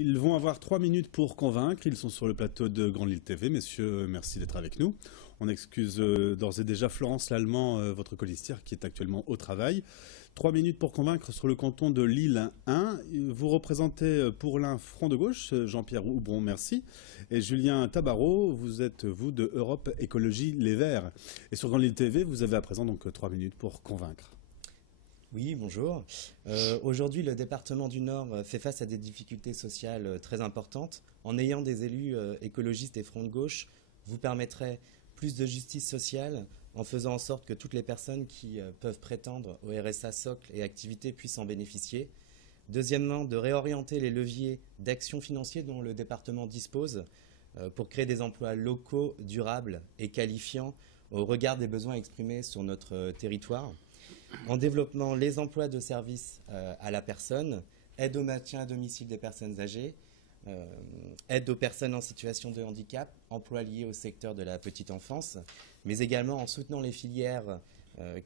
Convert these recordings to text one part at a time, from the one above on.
Ils vont avoir 3 minutes pour convaincre. Ils sont sur le plateau de Grande Lille TV. Messieurs, merci d'être avec nous. On excuse d'ores et déjà Florence Lallemand, votre colistière, qui est actuellement au travail. 3 minutes pour convaincre sur le canton de Lille 1. Vous représentez pour l'un Front de Gauche, Jean-Pierre Houbron, merci. Et Julien Tabarot, vous êtes, vous, de Europe Écologie Les Verts. Et sur Grande Lille TV, vous avez à présent donc 3 minutes pour convaincre. Oui, bonjour. Aujourd'hui, le département du Nord fait face à des difficultés sociales très importantes. En ayant des élus écologistes et front de gauche, vous permettrez plus de justice sociale en faisant en sorte que toutes les personnes qui peuvent prétendre au RSA socle et activités puissent en bénéficier. Deuxièmement, de réorienter les leviers d'action financière dont le département dispose pour créer des emplois locaux, durables et qualifiants au regard des besoins exprimés sur notre territoire. En développant les emplois de service à la personne, aide au maintien à domicile des personnes âgées, aide aux personnes en situation de handicap, emplois liés au secteur de la petite enfance, mais également en soutenant les filières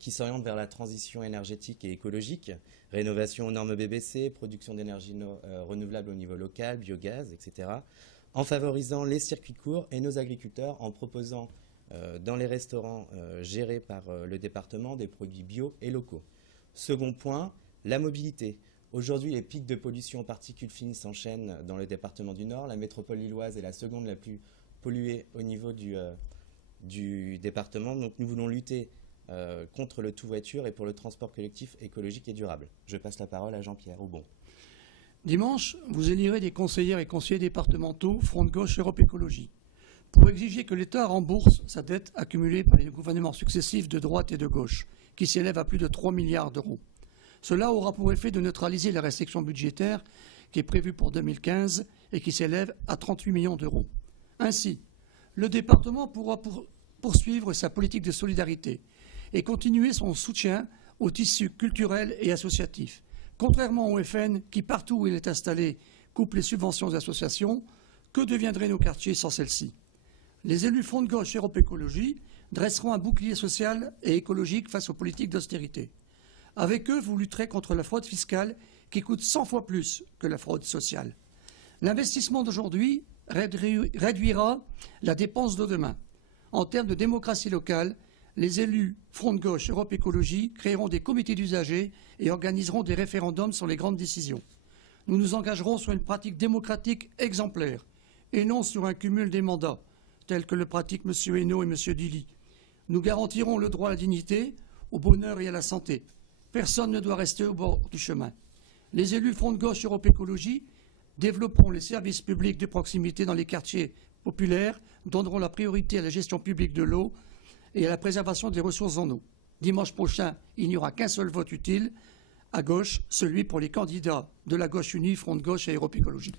qui s'orientent vers la transition énergétique et écologique, rénovation aux normes BBC, production d'énergie renouvelable au niveau local, biogaz, etc., en favorisant les circuits courts et nos agriculteurs en proposant dans les restaurants gérés par le département des produits bio et locaux. Second point, la mobilité. Aujourd'hui, les pics de pollution aux particules fines s'enchaînent dans le département du Nord. La métropole lilloise est la seconde la plus polluée au niveau du département. Donc nous voulons lutter contre le tout-voiture et pour le transport collectif écologique et durable. Je passe la parole à Jean-Pierre Houbron. Dimanche, vous élirez des conseillères et conseillers départementaux Front de Gauche Europe Écologie pour exiger que l'État rembourse sa dette accumulée par les gouvernements successifs de droite et de gauche, qui s'élève à plus de 3 milliards d'euros. Cela aura pour effet de neutraliser la restriction budgétaire qui est prévue pour 2015 et qui s'élève à 38 millions d'euros. Ainsi, le département pourra poursuivre sa politique de solidarité et continuer son soutien au tissu culturel et associatif. Contrairement au FN, qui partout où il est installé coupe les subventions aux associations, que deviendraient nos quartiers sans celles-ci? Les élus Front de Gauche Europe Écologie dresseront un bouclier social et écologique face aux politiques d'austérité. Avec eux, vous lutterez contre la fraude fiscale qui coûte 100 fois plus que la fraude sociale. L'investissement d'aujourd'hui réduira la dépense de demain. En termes de démocratie locale, les élus Front de Gauche Europe Écologie créeront des comités d'usagers et organiseront des référendums sur les grandes décisions. Nous nous engagerons sur une pratique démocratique exemplaire et non sur un cumul des mandats, tel que le pratiquent M. Hainaut et M. Dilly. Nous garantirons le droit à la dignité, au bonheur et à la santé. Personne ne doit rester au bord du chemin. Les élus Front de Gauche Europe Écologie développeront les services publics de proximité dans les quartiers populaires, donneront la priorité à la gestion publique de l'eau et à la préservation des ressources en eau. Dimanche prochain, il n'y aura qu'un seul vote utile, à gauche, celui pour les candidats de la gauche unie, Front de Gauche et Europe Écologie.